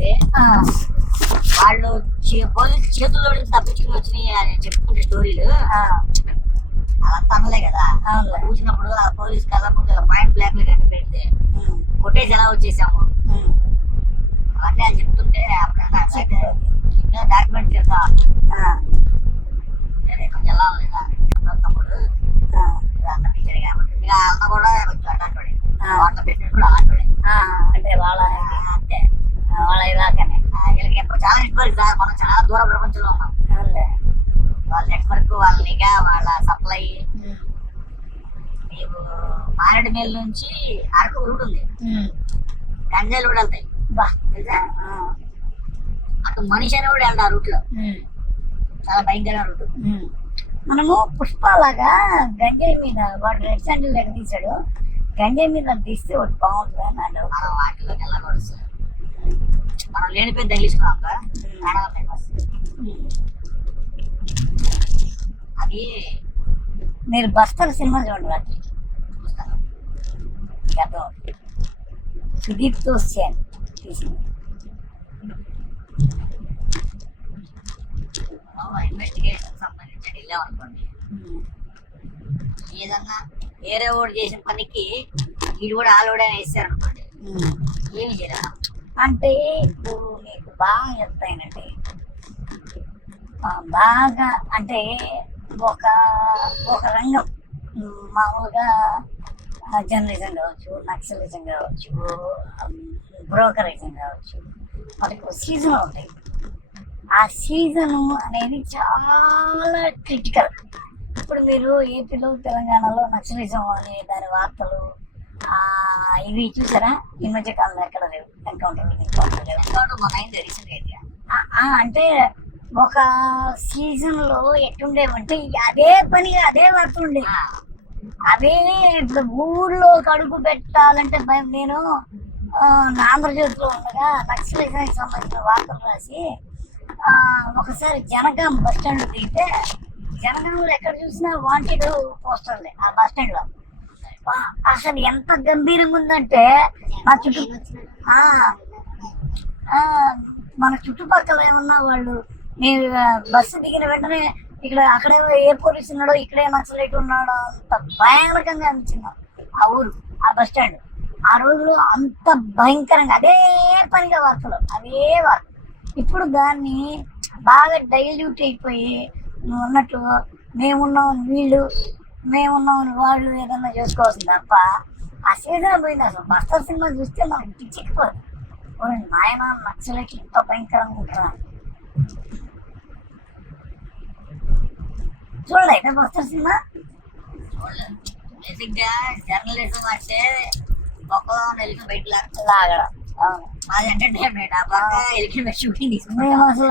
ఉంది వాళ్ళు పోలీసు చేతుల్లో తప్పించుకుని వచ్చినాయి అని చెప్పుకుంటే స్టోరీలు. ఆ, అదంతా అనలే కదా. అవునులే. చూసినప్పుడు ఆ పోలీస్ కళ్ళ ముందు పాయింట్ బ్లాక్లో కట్టి పెడితే ఉమ్, కొట్టేసి ఎలా వచ్చేసాము? అవన్నీ అది చెప్తుంటే అప్పుడన్నా డాక్యుమెంట్ చేస్తా కొంచెం అన్న పిక్చర్ కాబట్టి అన్న కూడా కొంచెం అట్లాంటి ఆ. వార్త పెట్టిన కూడా అలాంటి ఆ, అంటే వాళ్ళ అంతే ఆ, వాళ్ళ ఇలాకనే ఆ, వీళ్ళకి ఎప్పుడు చాలా నెట్వర్క్ సార్ మనం చాలా దూర ప్రపంచంలో ఉన్నాం. వాళ్ళ నెట్వర్క్ వాళ్ళ నిఘా వాళ్ళ సప్లై ఉమ్, మీకు మారేడు మిల్ నుంచి అరకు రూట్ ఉంది. గంజాయిలు కూడా వెళ్తాయి. అటు మనిషి అని కూడా ఆ రూట్లో. చాలా భయంకరమైన రూట్. మనము పుష్పలాగా గంజాయి మీద వాడు రెడ్ శాండిల్ దగ్గర తీసాడు. గంజాయి మీద తీస్తే ఒకటి బాగుంటుంది అని వాటిలోకి వెళ్ళకూడదు సార్. మనం తగిలించుకున్నాం కదా ప్రాణాలు తగ్గిస్తాయి. ఉమ్. అది మీరు బస్తర్ సినిమా చూడండి రాత్రి చూస్తాను గతం సుదీప్తో సేన్ తీసింది ఇన్వెస్టిగేషన్ సంబంధించి వెళ్ళాం అనుకోండి. ఏదన్నా వేరే వాడు చేసిన పనికి వీడు కూడా ఆలోడే వేస్తారు అనుకోండి. ఏమి చేయలేము అంటే ఇప్పుడు మీకు బాగా చెప్తానండి బాగా అంటే ఒక ఒక రంగం. మామూలుగా జర్నలిజం కావచ్చు నక్సలిజం కావచ్చు బ్రోకరిజం కావచ్చు. వాటికి ఒక సీజన్ ఉంటాయి. ఆ సీజన్ అనేది చాలా క్రిటికల్. ఇప్పుడు మీరు ఏపీలో తెలంగాణలో నక్సలిజం అనే దాని వార్తలు ఇవి చూసారా? ఈ మధ్య కాలంలో ఎక్కడ లేవు. ఎన్కౌంటర్ ఎన్కౌంటర్ లేవు ఎన్కౌంటర్ మొన్న అయింది రీసెంట్ అయితే. అంటే ఒక సీజన్లో ఎట్టుండేవంటే అదే పనిగా అదే వార్త ఉండే అవే ఇప్పుడు ఊర్లో కడుగు పెట్టాలంటే భయం. నేను ఆంధ్రజ్యోతిలో ఉండగా నక్సలిజానికి సంబంధించిన వార్తలు రాసి ఆ, ఒకసారి జనగాం బస్ స్టాండ్ దిగితే జనగాంలో ఎక్కడ చూసినా వాంటెడ్ పోస్టర్లే ఆ బస్ స్టాండ్లో ఆ, అసలు ఎంత గంభీరంగా ఉందంటే మా చుట్టూ ఆ, ఆ, మన చుట్టుపక్కల ఏమన్నా వాళ్ళు మీరు బస్సు దిగిన వెంటనే ఇక్కడ అక్కడే ఏ పోలీస్ ఉన్నాడో ఇక్కడే నక్సలైట్ ఉన్నాడో అంత భయంకరంగా అనిపించింది ఆ ఊరు ఆ బస్ స్టాండ్. ఆ రోజులో అంత భయంకరంగా అదే పనిగా వార్తలు అవే వార్త. ఇప్పుడు దాన్ని బాగా డైల్యూట్ అయిపోయి ఉన్నట్లు మేమున్నాం వీళ్ళు మేమున్నాం వాళ్ళు ఏదన్నా చేసుకోవాల్సింది తప్ప ఆ సీజన్ పోయింది అసలు. బస్తర్ సినిమా చూస్తే మనకి పిచ్చిక్కిపోదు. నాయన నక్సలైట్లు ఇంత భయంకరంగా ఉంటారా చూడలే అయితే బస్తర్ సినిమా? బేసిక్గా జర్నలిజం అంటే ఒక్కదో నెలకి బయట లాగడం. అవును. మాది ఆ పక్క ఎలికి షూటింగ్ అసలు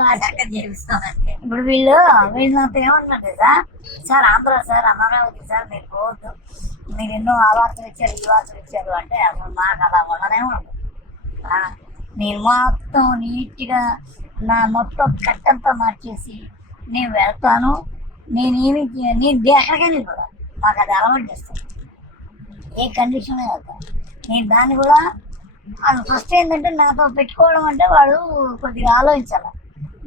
తీసుకుంటాం ఇప్పుడు వీళ్ళు వీళ్ళు నాతో ఏమంటున్నారు sir sir Andhra sir Amaravati sir మీరు పోవద్దు. మీరు ఎన్నో ఆ వార్తలు ఇచ్చారు ఈ వార్తలు ఇచ్చారు అంటే అసలు మాకు అలా ఉండనే ఉండదు. నేను మొత్తం నీట్గా నా మొత్తం కట్టంతా మార్చేసి నేను వెళ్తాను. నేనేమి చే- నేను ఎక్కడికైనా కూడా మాకు అది అలవాటు చేస్తాను ఏ కండిషన్ వెళ్తాను నేను దాన్ని కూడా అది ఫస్ట్ ఏంటంటే నాతో పెట్టుకోవడం అంటే వాడు కొద్దిగా ఆలోచించాలి.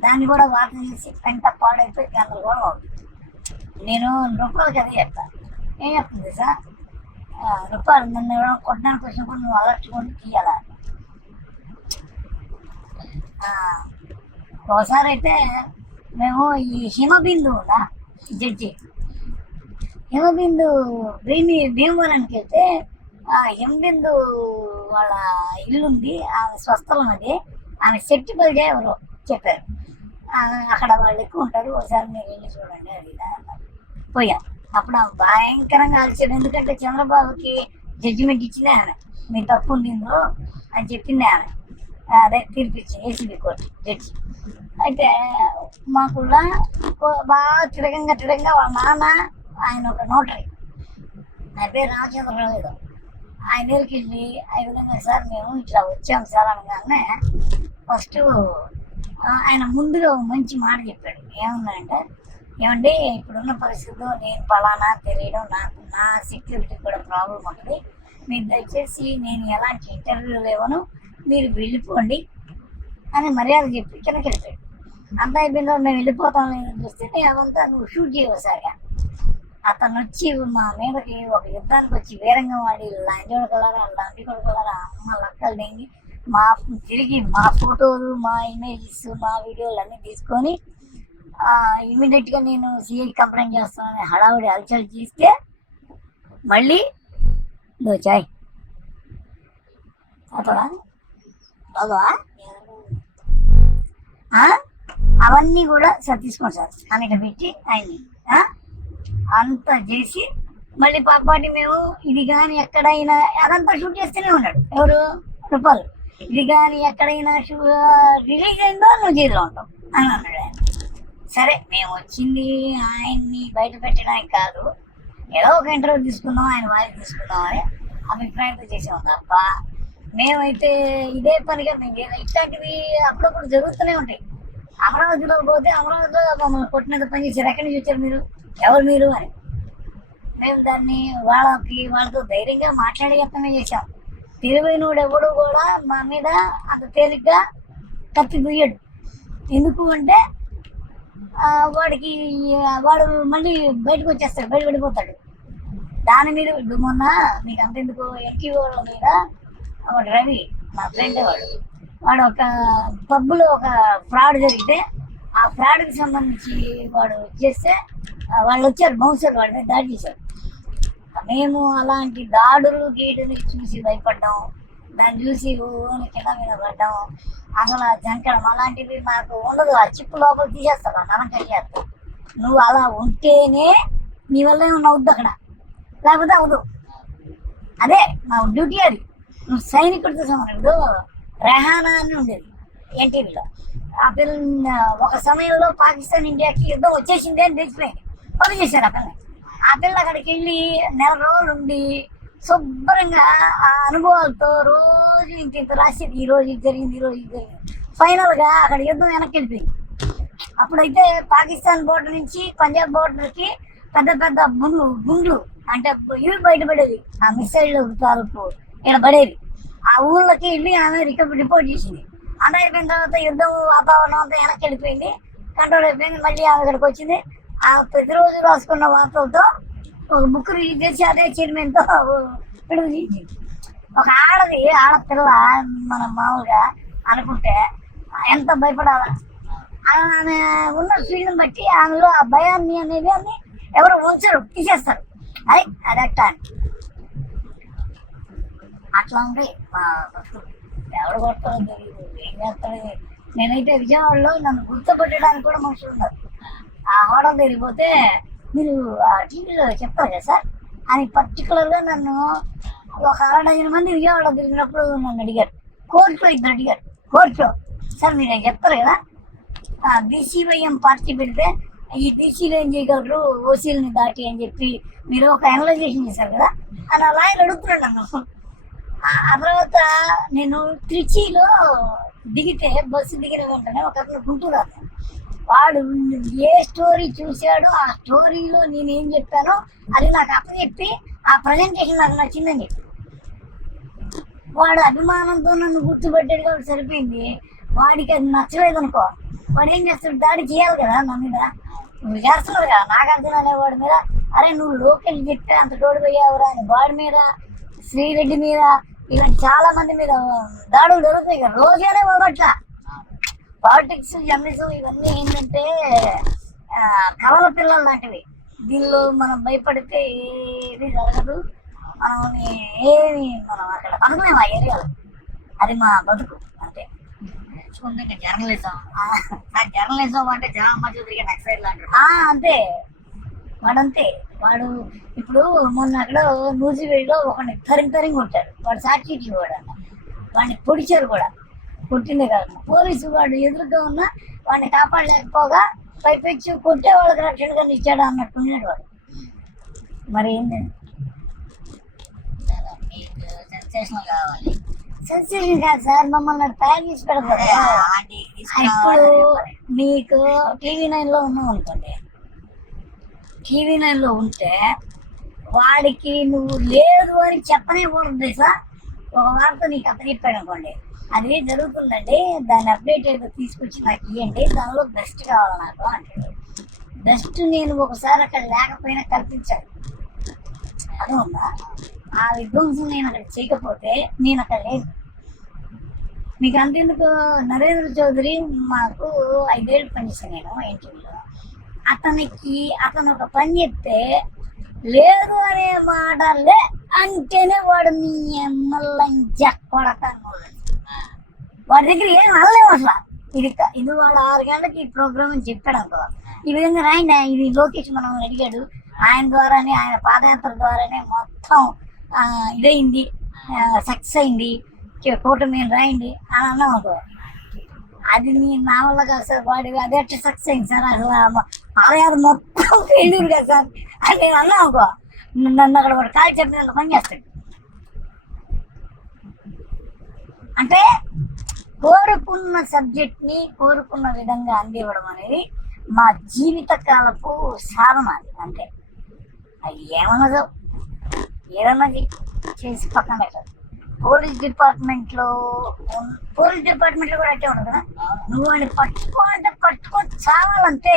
దాన్ని కూడా వార్త చేసి పెంట పాడైపోయి గందరగోళం అవుతుంది. నేను రూపాయలు కదా చెప్తాను ఏం చెప్తుంది సార్ రూపాయలు నన్ను ఎవరైనా కొట్టడానికి వచ్చినప్పుడు నువ్వు అలర్చుకొని తీయాలా. ఒకసారి అయితే మేము ఈ హిమబిందు ఉందా? జడ్జి. హిమబిందు భీమి భీమవరానికి వెళ్తే ఆ హిమబిందు వాళ్ళ ఇల్లు ఉంది ఆమె స్వస్థలం అది. ఆమె శెట్టి బలిజ ఎవరో చెప్పారు. అక్కడ వాళ్ళు ఎక్కువ ఉంటారు. ఒకసారి మీరు వెళ్ళి చూడండి అది పోయాం. అప్పుడు ఆమె భయంకరంగా అలిచాడు ఎందుకంటే చంద్రబాబుకి జడ్జిమెంట్ ఇచ్చిందే ఆమె. మీ తప్పు ఉందిందో అని చెప్పింది ఆమె. అదే తీర్పిచ్చింది ఏసీబీ కోర్టు జడ్జి అయితే మాకు కూడా బాగా తిరగంగా తిరగంగా వాళ్ళ నాన్న ఆయన ఒక నోటరీ. నా పేరు రామచంద్రరావు ఆయన దగ్గరికి వెళ్ళి ఆ విధంగా సార్ మేము ఇట్లా వచ్చాం సార్ అనగానే ఫస్ట్ ఆయన ముందుగా మంచి మాట చెప్పాడు. ఏమన్నాడంటే ఏమండి ఇప్పుడున్న పరిస్థితుల్లో నేను ఫలానా తెలియడం నాకు నా సెక్యూరిటీ కూడా ప్రాబ్లం ఉంటుంది మీరు దయచేసి నేను ఎలాంటి ఇంటర్వ్యూ లేవను మీరు వెళ్ళిపోండి అని మర్యాద చెప్పి కిందకి వెళ్ళిపోయాడు. అంతా అయిపోయిన మేము వెళ్ళిపోతాం లేదని చూస్తే నేను అవంతా నువ్వు షూట్ చేయవసారిగా అతను వచ్చి మా మీదకి ఒక యుద్ధానికి వచ్చి వీరంగం వాడి లంజ లాంటి లండి కలరా అమ్మ లక్కలు దెంగి మా తిరిగి మా ఫోటోలు మా ఇమేజెస్ మా వీడియోలు అన్నీ తీసుకొని ఇమీడియట్గా నేను సిఐ కంప్లైంట్ చేస్తానని హడావుడి హల్చల్ చేస్తే మళ్ళీ నువ్వు చాయ్. అతడా చదవా అవన్నీ కూడా సార్ తీసుకోండి సార్. అనేక పెట్టి ఆయన్ని. అంత చేసి మళ్ళీ పాపాటి మేము ఇది కానీ ఎక్కడైనా అదంతా షూట్ చేస్తూనే ఉన్నాడు. ఎవరు? రూపాయలు ఇది కానీ ఎక్కడైనా షూ రిలీజ్ అయిందో నువ్వు జైల్లో ఉంటావు? అని అన్నాడు ఆయన. సరే మేము వచ్చింది ఆయన్ని బయట పెట్టడానికి కాదు. ఏదో ఒక ఇంటర్వ్యూ తీసుకుందాం ఆయన వాయిస్ తీసుకుందాం అని అభిప్రాయంతో చేసాం తప్ప మేమైతే ఇదే పనిగా మేము ఇట్లాంటివి అప్పుడప్పుడు జరుగుతూనే ఉంటాయి. అమరావతిలో పోతే అమరావతిలో మమ్మల్ని కొట్టినంత పని చేశారు. ఎక్కడి నుంచి వచ్చారు మీరు? ఎవరు మీరు అని. మేము దాన్ని వాళ్ళకి వాళ్ళతో ధైర్యంగా మాట్లాడే యత్నమే చేశాం. తెలివైనడు ఎవడు కూడా మా మీద అంత తేలిగ్గా కత్తి దుయ్యడు ఎందుకు అంటే వాడికి వాడు మళ్ళీ బయటకు వచ్చేస్తాడు బయట పడిపోతాడు. దాని మీద ఇప్పుడు మొన్న మీకు అంతెందుకు ఎక్కి వాళ్ళ మీద వాడు రవి మా ఫ్రెండ్ వాడు వాడు ఒక పబ్బులో ఒక ఫ్రాడ్ జరిగితే ఆ ఫ్రాడ్కి సంబంధించి వాడు చేస్తే వాళ్ళు వచ్చారు బౌన్సర్ వాడి మీద దాడి చేశారు. మేము అలాంటి దాడులు గీడుని చూసి భయపడ్డాం. దాన్ని చూసి ఊని కింద మీద పడ్డాం. అసలు ఆ జంకడం అలాంటివి మాకు ఉండదు. ఆ చిప్పు లోపల తీసేస్తారు మనం నరం నువ్వు అలా ఉంటేనే నీ వల్ల ఏమన్నా వద్దు అక్కడ. లేకపోతే అవదు అదే నా డ్యూటీ అది. నువ్వు సైనికుడితో సమానం. ఇప్పుడు రెహానా అని ఉండేది ఎన్టీవీలో. ఆ పిల్ల ఒక సమయంలో పాకిస్తాన్ ఇండియాకి యుద్ధం వచ్చేసింది అని తెలిసిపోయింది. పని చేశారు ఆ పిల్ల ఆ పిల్ల అక్కడికి వెళ్ళి నెల రోజులు ఉండి శుభ్రంగా ఆ అనుభవాలతో రోజు ఇంత ఇంత రాసేది. ఈ రోజు ఇది జరిగింది ఈ రోజు ఇది జరిగింది. ఫైనల్గా అక్కడ యుద్ధం వెనక్కి వెళ్ళిపోయింది. అప్పుడైతే పాకిస్తాన్ బోర్డర్ నుంచి పంజాబ్ బోర్డర్కి పెద్ద పెద్ద గుండ్లు గుండ్లు అంటే ఇవి బయటపడేది ఆ మిసైల్ తాలూకు ఇక్కడ పడేది ఆ ఊళ్ళకి వెళ్ళి ఆమె రికవరీ రిపోర్ట్ చేసింది. అలా అయిపోయిన తర్వాత యుద్ధం వాతావరణం అంతా వెనక్కి వెళ్ళిపోయింది. కంట్రోల్ అయిపోయింది. మళ్ళీ ఆమె ఇక్కడికి వచ్చింది. ఆ ప్రతిరోజు రాసుకున్న వార్తలతో ఒక బుక్ రిలీజ్ చేసి అదే చైర్మన్తో విడుదల చేసింది. ఒక ఆడది ఆడపిల్ల మన మామూలుగా అనుకుంటే ఎంత భయపడాలి? ఆమె ఉన్న ఫీల్డ్ని బట్టి ఆమెలో ఆ భయాన్ని అనేది అన్ని ఎవరు ఉంచరు తీసేస్తారు. అది అదట్ట అట్లా ఉంది. మా బతుకులు ఎవడు తెలియదు. ఏం చేస్తాడో నేనైతే విజయవాడలో నన్ను గుర్తుపట్టడానికి కూడా మనుషులు ఉన్నారు. ఆ హోటల్ తిరిగిపోతే మీరు ఆ టీవీలో చెప్తారు కదా సార్? అని పర్టికులర్గా నన్ను ఒక అర డజన్ మంది విజయవాడ తిరిగినప్పుడు నన్ను అడిగారు. కోర్టులో ఇద్దరు అడిగారు. కోర్టులో. సార్ మీరు చెప్తారు కదా? బీసీవైఎం పార్టీ పెడితే ఈ బీసీలు ఏం చేయగలరు? ఓసీలని దాటి అని చెప్పి మీరు ఒక అనలైజేషన్ చేశారు కదా? అని అలా ఆయన అడుగుతున్నాడు నన్ను. ఆ తర్వాత నేను ట్రిచీలో దిగితే బస్సు దిగిన వెంటనే ఒక గుంటూరు వాడు ఏ స్టోరీ చూశాడో ఆ స్టోరీలో నేను ఏం చెప్పానో అది నాకు అప్పచెప్పి ఆ ప్రజెంటేషన్ నాకు నచ్చిందని చెప్పి. వాడు అభిమానంతో నన్ను గుర్తుపెట్టాడు కాబట్టి సరిపోయింది. వాడికి అది నచ్చలేదు అనుకో వాడు ఏం చేస్తాడు? దాడి చేయాలి కదా నా మీద. నువ్వు చేస్తున్నావు కదా? నాగార్జున అనే వాడి మీద. అరే నువ్వు లోకల్ చెప్తే అంత తోడు పోయావురా అని వాడి మీద శ్రీరెడ్డి మీద ఇలా చాలా మంది మీద దాడులు జరుగుతాయి కదా. రోజునే వదలట్లా పాలిటిక్స్ జర్నలిజం ఇవన్నీ ఏంటంటే కవల పిల్లలు లాంటివి. దీనిలో మనం భయపడితే ఏది జరగదు. మనం ఏమి మనం అక్కడ బతకలేము ఆ ఏరియాలో. అది మా బతుకు అంతే. చూసుకుంటే జర్నలిజం. ఆ, నాకు జర్నలిజం అంటే జామ మధ్య తిరిగే నక్సైడ్ లాంటి అంతే. వాడంతే. వాడు ఇప్పుడు మొన్న అక్కడ నూజివేడిలో ఒకడిని తరిమి తరిమి కొట్టాడు. వాడు సాక్షి వాడు అన్న. వాడిని పొడిచారు కూడా. కొట్టిందే కాదు. పోలీసు వాడు ఎదురుగా ఉన్న వాడిని కాపాడలేకపోగా పైపెచ్చి కొట్టే వాళ్ళకి రక్షణగా ఇచ్చాడు అన్నట్టు ఉన్నాడు వాడు. మరి ఏంటండి మీకు సెన్సేషనల్ కావాలి సెన్సేషన్ కాదు సార్ మమ్మల్ని తయారు చేసి పెడతారు. ఇప్పుడు మీకు టీవీ నైన్లో ఉన్నావు అనుకోండి. టీవీ నైన్లో ఉంటే వాడికి నువ్వు లేదు అని చెప్పనే కూడదు సార్ ఒక వార్త నీకు అప్ప చెప్పాడు అనుకోండి. అది జరుగుతుందండి. దాన్ని అప్డేట్ తీసుకొచ్చి నాకు ఇవ్వండి దానిలో బెస్ట్ కావాలి నాకు అంటాడు బెస్ట్ నేను ఒకసారి అక్కడ లేకపోయినా కల్పించాను అదే ఉందా? ఆ విధ్వంసం నేను అక్కడ చేయకపోతే నేను అక్కడ లేదు. మీకు అంతేందుకు? నరేంద్ర చౌదరి మాకు ఐదేళ్ళు పనిచేసాను నేను ఎన్టీవీలో అతనికి అతను ఒక పని చెప్తే లేదు అనే మాట లే అంటేనే వాడు మీ ఎమ్మెల్యే కొడతాను వాడి దగ్గర ఏం అనలేము అసలు. ఇది ఇది వాడు ఆరు గంటలకి ఈ ప్రోగ్రామ్ అని చెప్పాడు అనుకో ఈ విధంగా రాయండి. ఇది లోకేష్ మనం అడిగాడు. ఆయన ద్వారానే ఆయన పాదయాత్ర ద్వారానే మొత్తం ఇదైంది. సక్సెస్ అయింది. కూటమి రాయండి అని అన్నాం అనుకో అది మీ నా వల్ల కాదు సార్. వాడి అదే సక్సెస్ అయింది సార్. అసలు పాదయాత్ర మొత్తం ఫెయిల్యూర్ కదా సార్. అని నేను అన్నాం అనుకో నన్ను అక్కడ వాడు కాల్ చెప్పినంత పని చేస్తాడు. అంటే కోరుకున్న సబ్జెక్ట్ని కోరుకున్న విధంగా అందివ్వడం అనేది మా జీవిత కాలపు సాధన అది అంటే అది ఏమన్నదో ఏదన్నది చేసి పక్కన పెట్టదు పోలీస్ డిపార్ట్మెంట్లో పోలీస్ డిపార్ట్మెంట్లో కూడా అయితే ఉండదు కదా? నువ్వు వాడిని పట్టుకో అంటే పట్టుకో చావాలంటే